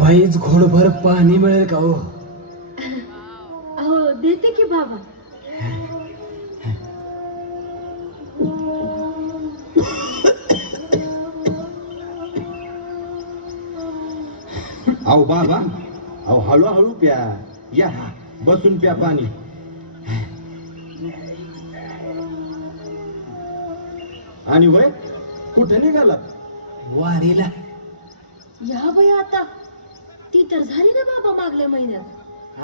वाईच घोडभर पाणी मिळेल का हो? अहो देते की बाबा. अहो बाबा, अहो हळूहळू प्या. या बसून प्या पाणी. आणि वय कुठे निघाला? वारीला. या बाई आता ती तर झाली ना बाबा मागल्या महिन्यात.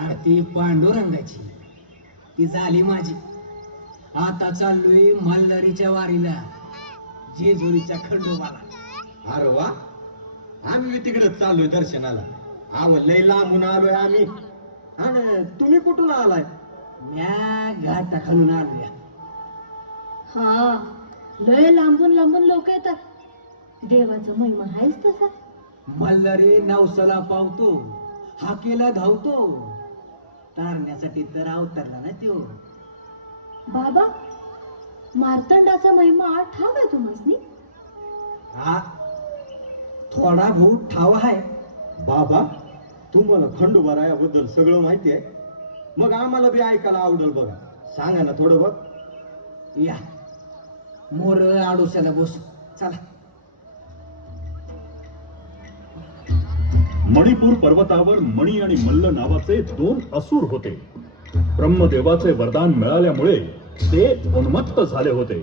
आरती पांडुरंगाची ती झाली माझी. आता चाललोय मल्हारीच्या वारीला, जेजुरीच्या खंडोबाला. अरे वा, आम्ही तिकडे चाललोय दर्शनाला. आव लय लांबून आलोय आम्ही. आणि तुम्ही कुठून आलाय? म्या घाटा खालून आलोया. हा लय लांबून लांबून लोक येतात. देवाचा महिमा आहेच तसा. मल्हारी नवसाला पावतो, हाकेला धावतो. तारण्यासाठी तर अवतरला ना त्यो. बाबा मार्तंडाचा महिमा ठाव आहे तुम्हासनी? हा थोडा बहुत ठाव आहे. बाबा, तुम्हाला खंडोबारायाबद्दल सगळं माहिती आहे? मग आम्हाला बी ऐकायला आवडेल बघा. सांगा ना थोडं बघ. या मोर आडोशाला बसू. चला. मणिपूर पर्वतावर मणी आणि मल्ल नावाचे दोन असुर होते. ब्रह्मदेवाचे वरदान मिळाल्यामुळे ते उन्मत्त झाले होते.